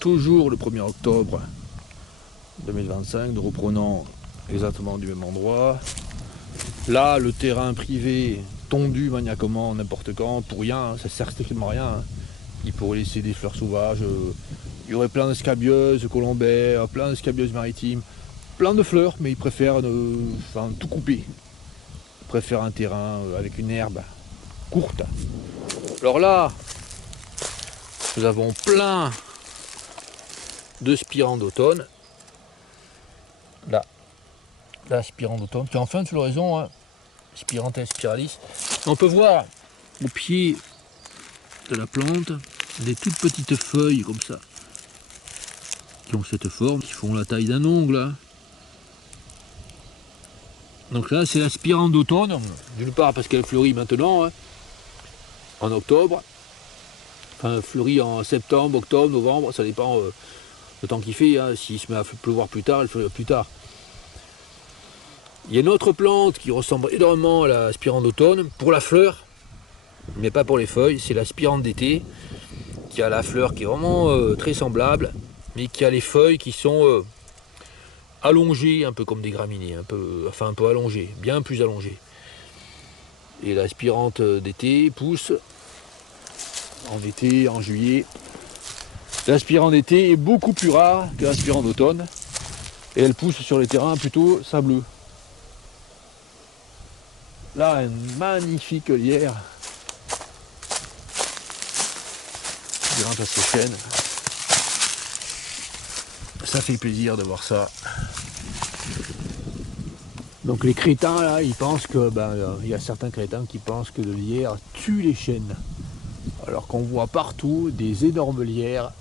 toujours le 1er octobre 2025, nous reprenons exactement du même endroit. Là, le terrain privé tondu maniaquement n'importe quand, pour rien, hein, ça sert strictement à rien. Hein. Il pourrait laisser des fleurs sauvages, il y aurait plein de scabieuses colombaires, plein de scabieuses maritimes, plein de fleurs, mais ils préfèrent tout couper. Ils préfèrent un terrain avec une herbe courte. Alors là, nous avons plein de spirants d'automne. Là, spirant d'automne, qui est en fin de floraison, hein. Spiranthes spiralis. On peut voir au pied de la plante des toutes petites feuilles comme ça, qui ont cette forme, qui font la taille d'un ongle. Hein. Donc là, c'est la spirante d'automne, d'une part parce qu'elle fleurit maintenant, hein, en octobre, enfin fleurit en septembre, octobre, novembre, ça dépend le temps qu'il fait. Hein. S'il se met à pleuvoir plus tard, elle fleurira plus tard. Il y a une autre plante qui ressemble énormément à la spirante d'automne pour la fleur, mais pas pour les feuilles, c'est la spirante d'été, qui a la fleur qui est vraiment très semblable, mais qui a les feuilles qui sont allongées, un peu comme des graminées, un peu allongées, bien plus allongées. Et la spirante d'été pousse en été, en juillet. L'aspirante d'été est beaucoup plus rare que l'aspirante d'automne, et elle pousse sur les terrains plutôt sableux. Là, une magnifique lierre qui grimpe à ses chênes. Ça fait plaisir de voir ça. Donc les crétins là, ils pensent que il y a certains crétins qui pensent que le lierre tue les chênes. Alors qu'on voit partout des énormes lierres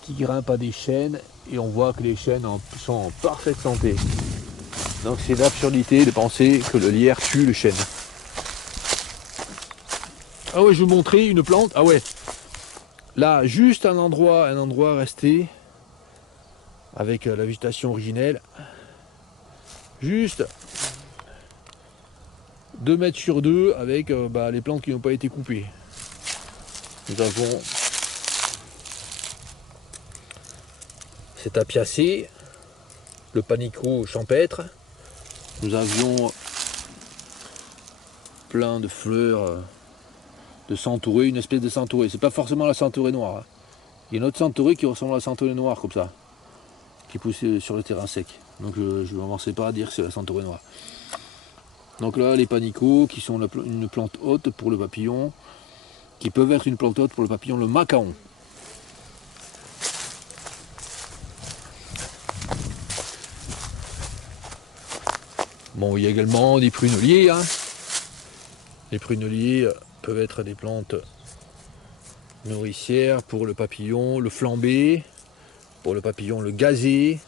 qui grimpent à des chênes et on voit que les chênes sont en parfaite santé. Donc c'est l'absurdité de penser que le lierre tue le chêne. Ah ouais, je vais vous montrer une plante. Ah ouais. Là, juste un endroit resté avec la végétation originelle. Juste 2 mètres sur 2 avec les plantes qui n'ont pas été coupées. Nous avons cet apiacé, le panico champêtre. Nous avions plein de fleurs de centaurée, une espèce de centaurée. C'est pas forcément la centaurée noire. Hein. Il y a une autre centaurée qui ressemble à la centaurée noire comme ça, qui pousse sur le terrain sec. Donc je ne m'avancerai pas à dire que c'est la centaurée noire. Donc là, les panicots qui sont une plante haute pour le papillon, qui peuvent être une plante haute pour le papillon, le macaon. Bon, il y a également des pruneliers. Hein. Les pruneliers peuvent être des plantes nourricières pour le papillon, le flambé, pour le papillon, le gazé.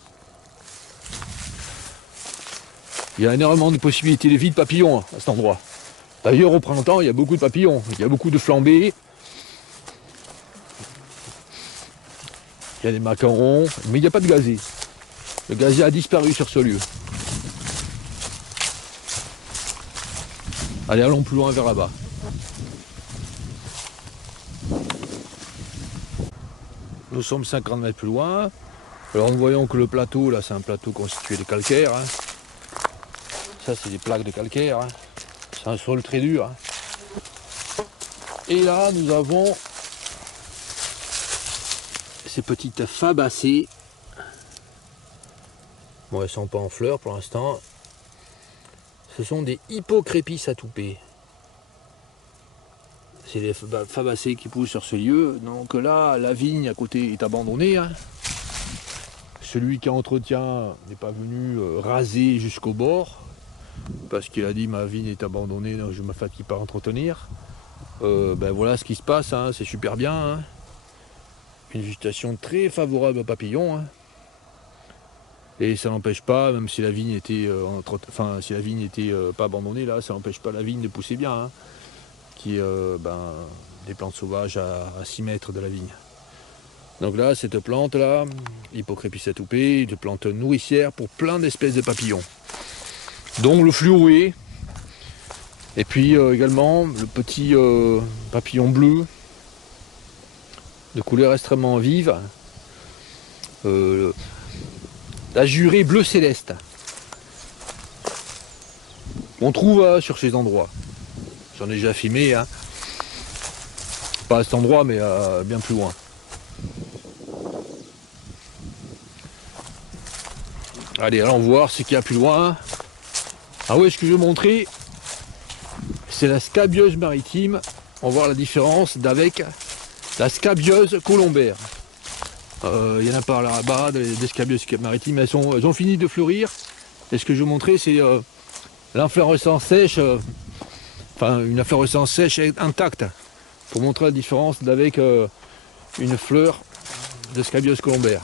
Il y a énormément de possibilités de vie de papillons à cet endroit. D'ailleurs, au printemps, il y a beaucoup de papillons, il y a beaucoup de flambés, il y a des macarons, mais il n'y a pas de gazé. Le gazé a disparu sur ce lieu. Allez, allons plus loin vers là-bas. Nous sommes 50 mètres plus loin. Alors nous voyons que le plateau, là, c'est un plateau constitué de calcaire. Hein. Ça, c'est des plaques de calcaire. Hein. C'est un sol très dur. Hein. Et là, nous avons ces petites fabacées. Bon, elles ne sont pas en fleurs pour l'instant. Ce sont des Hippocrépis atoupées. C'est les fabacées qui poussent sur ce lieu. Donc là, la vigne à côté est abandonnée. Hein. Celui qui entretient n'est pas venu raser jusqu'au bord. Parce qu'il a dit ma vigne est abandonnée, donc je ne me fatigue pas à entretenir. Voilà ce qui se passe, hein. C'est super bien. Hein. Une végétation très favorable aux papillons. Hein. Et ça n'empêche pas, même si la vigne était pas abandonnée, là, ça n'empêche pas la vigne de pousser bien. Hein, qui est des plantes sauvages à 6 mètres de la vigne. Donc là, cette plante-là, Hippocrépis atoupée, une plante nourricière pour plein d'espèces de papillons. Dont le fluoé, et puis également le petit papillon bleu, de couleur extrêmement vive, la jurée bleu céleste. On trouve sur ces endroits. J'en ai déjà filmé, hein. Pas à cet endroit, mais bien plus loin. Allez, allons voir ce qu'il y a plus loin. Ah ouais, ce que je vais montrer, c'est la scabieuse maritime. On va voir la différence d'avec la scabieuse colombaire. Il y en a par là-bas, des scabieuses maritimes, elles ont fini de fleurir. Et ce que je vais vous montrer, c'est l'inflorescence sèche, enfin une inflorescence sèche intacte, pour montrer la différence d'avec une fleur de scabieuse colombaire.